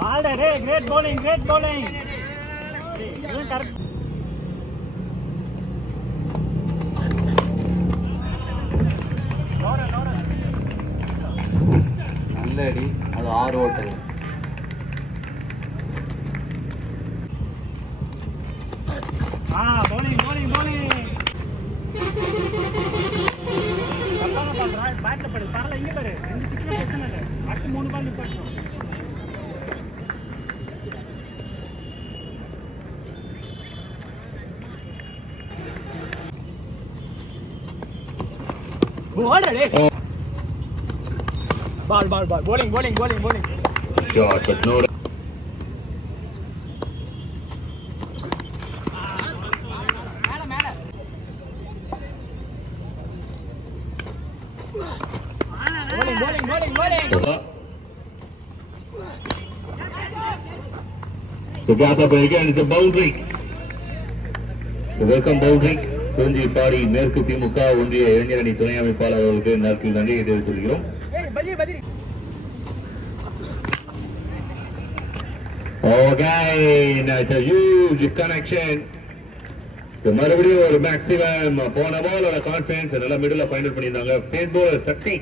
Ball that, hey, great bowling, great bowling. Even correct. நல்ல அடி அது 6 ஓட்டல். Bowling, bowling, bowling. கரெக்டான பால் பேட்ல படு. பரல இங்க பாரு. 2 6 பிரச்சனை இல்ல. அடுத்து 3 பால் நிப்பாட்டணும். Ball, bowling. Shot, but no. Bowling. So gas up again, it's a boundary. So welcome boundary. குறிஞ்சி பாடி மேற்கு திமுக ஒன்றிய இளைஞர் அணி துணை அமைப்பாளர் அவர்களுக்கு நேரத்தில் நன்றியை தெரிவித்துள்ளோம். Okay, that's a huge connection. So மறுபடியும் ஒரு மேக்ஸிமம் போன பாலோட கான்ஃபிடன்ஸ் நல்லா மிடில் ஃபைனல் பண்ணியிருந்தாங்க. Pace bowler Sakthi.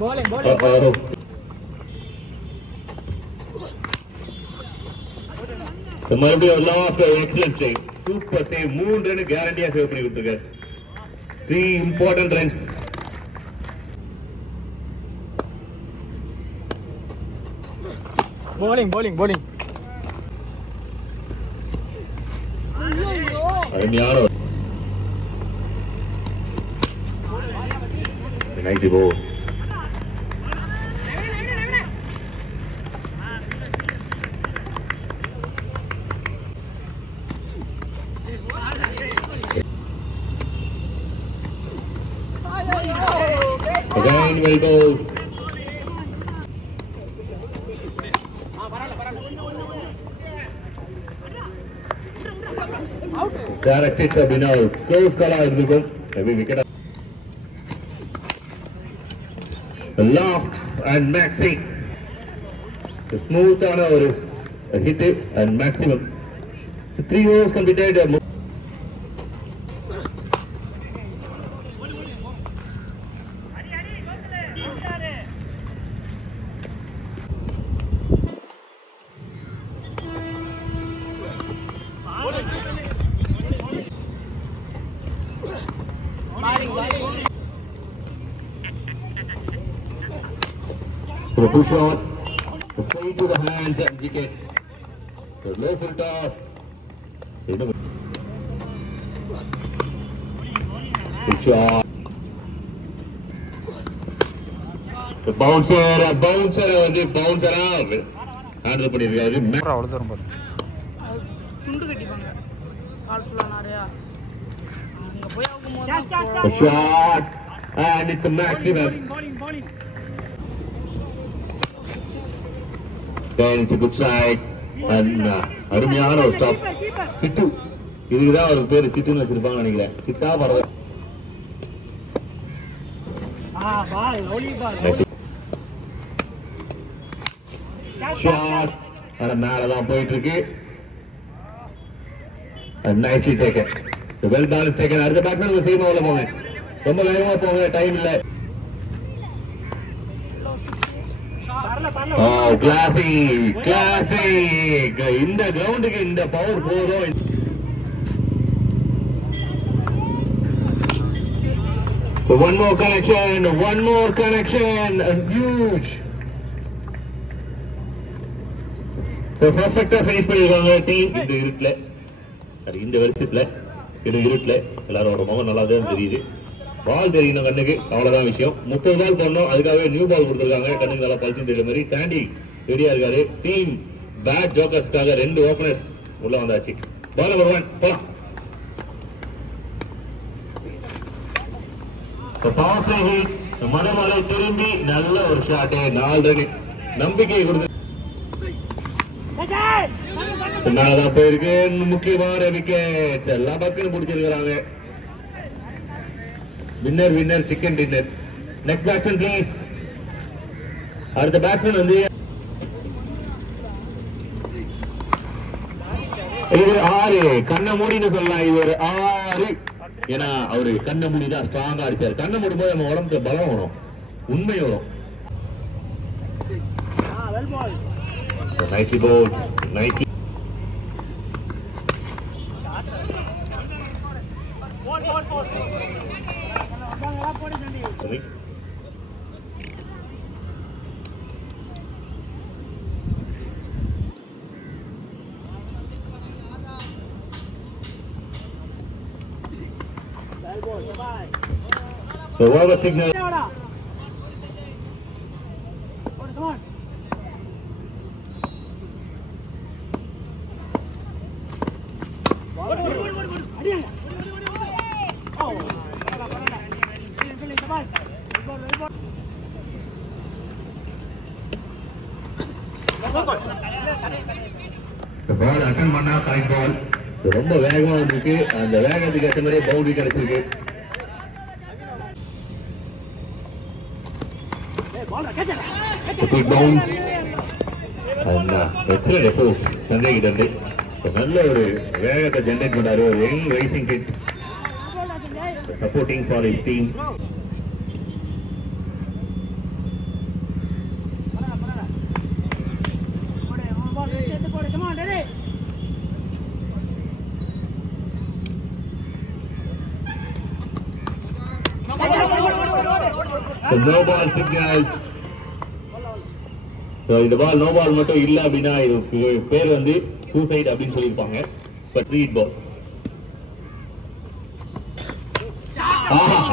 Bowling. So மறுபடியும் last excellent save. Super save. 3 run கேரண்டியா சேவ் பண்ணி கொடுத்திருக்காரு. 3 important runs. Bowling. அருமையான நைட்டி போ. Again will go. Directed to Binal. Close call ஆயிருக்கும். Maybe wicket. Loft and Maxi. Smooth on a hit and maximum. So 3 overs completed. The push shot, straight to the hands and wicket. The low full toss. Good shot. The bouncer out. Handle பண்ணிருக்காரு. அவ்வளவு தூரம் பாரு. துண்டு கட்டிப்பாங்க. கால் ஃபுல்லா நிறையா. அங்க போய் ஆகும்போது The shot and it's a maximum. Bowling. Then it's a good side and அருமையான ஒரு ஸ்டாப். சிட்டு இதுதான் ஒரு பேர் சிட்டுன்னு வச்சிருப்பாங்க நினைக்கிறேன். சிட்டா பரவ. Shot and மேலதான் போயிட்டு இருக்கு. And nicely taken. So well done taken. அடுத்த பேட்ஸ்மேன் ஒரு சீமா உள்ள போங்க. ரொம்ப வேகமா போங்க, டைம் இல்ல. Oh, classic. இந்த கிரவுண்டுக்கு இந்த பவர் போதும். So one more connection, and huge. So perfectா ஃபேஸ் பண்ணிருக்காங்க டீம். இந்த இருட்டுல, அது இந்த வருஷத்துல இது இருட்டுல எல்லாரோட முகம் நல்லா தான் தெரியுது. பால் தெரியணும் கண்ணுக்கு, அவ்வளவுதான் விஷயம். 30 பால் போடணும், அதுக்காகவே நியூ பால் கொடுத்துருக்காங்க. கண்ணுக்கு நல்லா பழிச்சு தெரியுற மாதிரி சாண்டி ரெடியா இருக்காரு. டீம் பேட் ஜோக்கர்ஸ்க்காக 2 ஓபனர்ஸ் உள்ள வந்தாச்சு. பால் நம்பர் 1 போலாம். Power play hit. மனமலை திரும்பி நல்ல ஒரு ஷாட். 4 ரன் நம்பிக்கை கொடுத்து மேலதான் போயிருக்கு. முக்கியமான விக்கெட் எல்லா பக்கம் பிடிச்சிருக்கிறாங்க. Winner, chicken dinner. Next batsman, please. அடுத்த பேட்ஸ்மேன் வந்து இது 6 கண்ண மூடின்னு சொல்லலாம். இது ஒரு 6. ஏன்னா அவரு கண்ண மூடி தான் ஸ்ட்ராங்கா அடிச்சாரு. கண்ண மூடும் போது நம்ம உடம்புக்கு பலம் வரும், உண்மை வரும். நைட்லி போல் நைட்லி So over signal. பால் அட்டன் பண்ணா கரெக்ட் பால். ரொம்ப வேகமா வந்திருக்கு. அந்த வேகத்துக்கு ஏற்ற மாதிரியே பவுண்டரி கிடைச்சிருக்கு. எக்ஸலன்ட் எஃபோர்ட்ஸ் சண்டே கிட்ட இருந்து. நல்ல ஒரு வேகத்தை ஜெனரேட் பண்ணாரு. ஒரு young rising kid supporting for his team. No ball signal. இந்த பால் நோ பால் மட்டும் இல்ல அப்படின்னா இது பேர் வந்து சூசைட் அப்படின்னு சொல்லியிருப்பாங்க. பட் ரீட் பால்.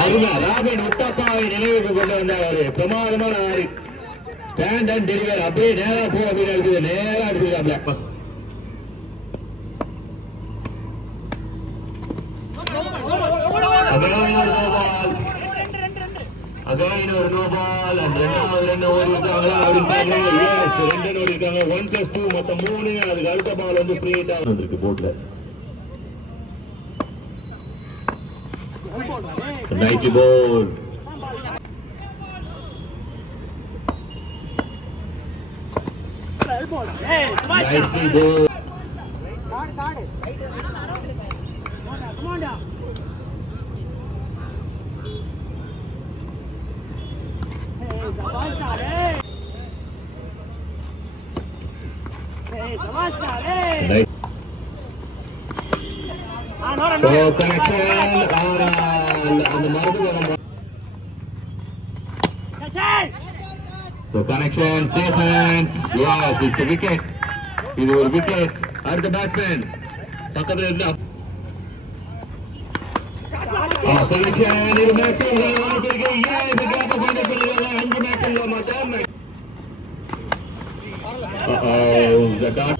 அருமை. ராபின் உத்தப்பாவை நினைவுக்கு கொண்டு வந்த ஒரு பிரமாதமான 6 ஸ்டாண்ட் அண்ட் டெலிவர். அப்படியே நேரா போ அப்படின்னு இருக்குது. நேரா எடுத்துக்காப்ல. Again ஒரு no ball and ரெண்டாவது ரன் ஓடி இருக்காங்க அப்படின்னு பாக்குறாங்க. எஸ் 2 ரன் ஓடி இருக்காங்க. 1+2 மொத்தம் 3. அதுக்கு அடுத்த பால் வந்து ஃப்ரீ ஹிட்டா வந்திருக்கு போட்ல. நைட்டி பால். நைட்டி பால். Nice. Oh, connection. அந்த மரத்துக்கு So connection, safe hands. Yes, it's a wicket. இது ஒரு wicket. அடுத்த பேட்ஸ்மேன் பக்கத்துல இருந்தா connection. இது மேக்ஸிமம் வாய்ப்பிருக்கு. Yes, the gap of 5 maximum மாட்டாம. The dot.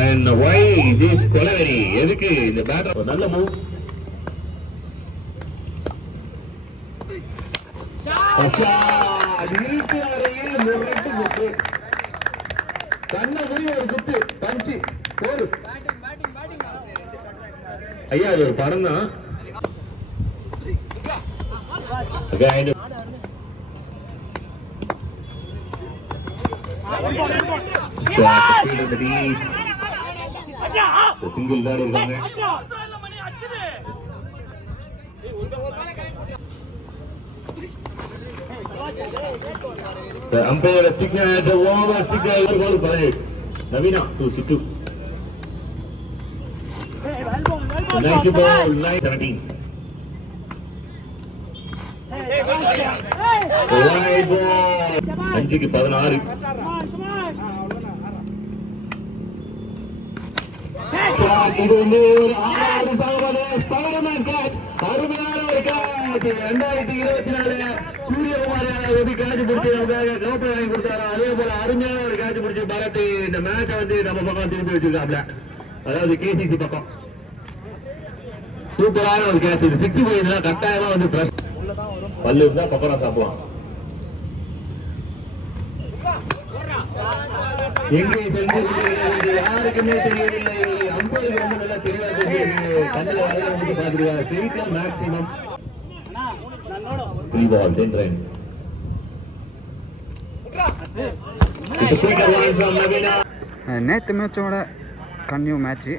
And why this Kolaveri? எதுக்கு இந்த பேட்டர் நல்ல மூவ். முரட்டு குத்து. கண்ணபுரி ஒரு குத்து பஞ்சு போடு. ஐயா அது ஒரு படம் தான். சிங்கிள் தான் இருக்காங்க. The umpire signals a over signal. Ball played. Navina to Situ. Nice ball. Nice 17. Wide ball. 5க்கு 16. இது வந்து ஒரு 6 ஸ்பைடர்மேன் கேட்ச். அருமையான ஒரு கேட்ச். 2024 சூரியகுமார் எப்படி கேட்ச் பிடிச்சி நமக்காக கௌதம் வாங்கி கொடுத்தாரோ அதே போல அருமையான ஒரு கேட்ச் பிடிச்சி பரட்டி இந்த மேட்சை வந்து நம்ம பக்கம் திருப்பி வச்சிருக்காப்ல. அதாவது கேசிசி பக்கம் சூப்பரான ஒரு கேட்ச். இது 6 போயிருந்தா கட்டாயமா வந்து பல்லு இருந்தா பக்கரா சாப்பிடலாம். எங்கே சென்று கொண்டிருக்கிறது யாருக்குமே தெரியவில்லை. 50 ரொம்ப நல்லா தெளிவாக தெரியுது. கண்ணில் வந்து பார்த்துருக்காரு. ஸ்ட்ரெயிட்டா மேக்ஸிமம் 3 ball 10 runs. நேற்று மேட்சோட கன்னியூ மேட்ச்சு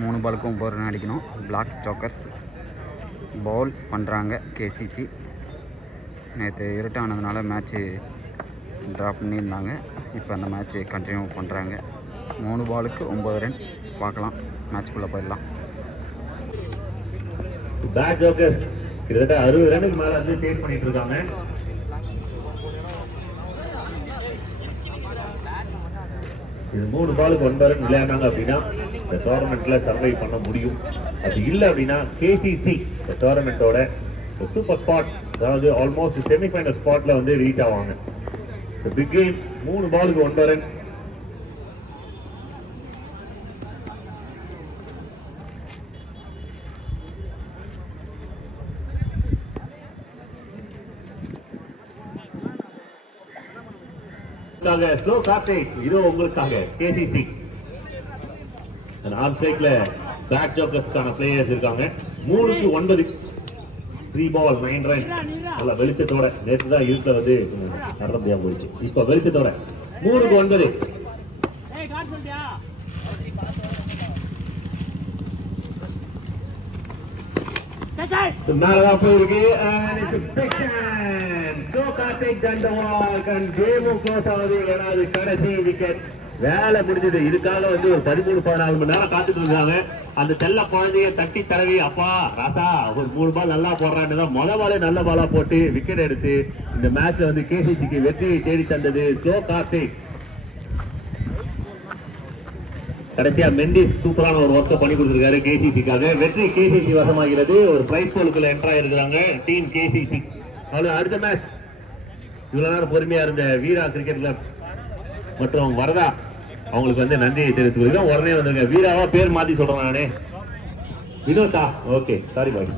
3 பாலுக்கும் 9 ரன் அடிக்கணும். பிளாக் ஜோக்கர்ஸ் பவுல் பண்ணுறாங்க கேசிசி. நேற்று இருட்டானதுனால மேட்ச்சு ட்ராப் பண்ணியிருந்தாங்க. இப்போ அந்த மேட்ச்சு கண்டினியூ பண்ணுறாங்க. 3 பாலுக்கு 9 ரன். பார்க்கலாம், மேட்ச்குள்ளே போயிடலாம். பிளாக் ஜோக்கர்ஸ் கிட்டத்தட்ட 60 ரன்னுக்கு மேலே வந்து சேஸ் பண்ணிட்டு இருக்காங்க. இது 3 பாலுக்கு 9 ரன் விளையாடுனாங்க அப்படின்னா இந்த டோர்னமெண்ட்ல சர்வை பண்ண முடியும். அது இல்லை அப்படின்னா கேசிசி இந்த டோர்னமெண்டோட சூப்பர் ஸ்பாட், அதாவது ஆல்மோஸ்ட் செமிஃபைனல் ஸ்பாட்ல வந்து ரீச் ஆவாங்க. Big game. 3 பாலுக்கு 9 ரன். ஸ்லோ கார்த்திக் இது உங்களுக்காக கேசிசி. ஆர்ம் ஸ்ட்ரைக்ல பிளாக் ஜோக்கர்ஸ்க்கான பிளேயர்ஸ் இருக்காங்க. 3க்கு 9 3 ball 9 runs. நல்ல வெளிச்சத்தோட நேற்று தான் இருக்க வந்து நடத்த முடியாம போயிடுச்சு. இப்ப வெளிச்சத்தோட 3க்கு 9. மேலதான் போயிருக்கு. கடைசி விக்கெட். வேலை முடிஞ்சது. இதுக்காக வந்து ஒரு 13-14 மணி நேரம் காத்துட்டு இருக்காங்க. அந்த செல்ல குழந்தைய தட்டி தடவி அப்பா ராசா ஒரு 3 பால் நல்லா போடுறான்னு தான் முத பாலே நல்ல பாலா போட்டு விக்கெட் எடுத்து இந்த மேட்ச்ல வந்து கேசிசிக்கு வெற்றியை தேடி தந்தது ஸ்லோ கார்த்திக். கடைசியா மெண்டிஸ் சூப்பரான ஒரு ஒர்க்கை பண்ணி கொடுத்திருக்காரு கேசிசிக்காக. வெற்றி கேசிசி வசமாகிறது. ஒரு பிரைஸ் போலுக்குள்ள என்டர் ஆயிருக்கிறாங்க டீம் கேசிசி. அவ்வளவு அடுத்த மேட்ச். இவ்வளவு நேரம் பொறுமையா இருந்த வீரா கிரிக்கெட் கிளப் மற்றும் வரதா அவங்களுக்கு வந்து நன்றியை தெரிவித்துக் கொள்கிறோம். உடனே வந்துருங்க. வீராவா பேர் மாத்தி சொல்றேன் நானே. வினோதா. ஓகே, சாரி பாய்.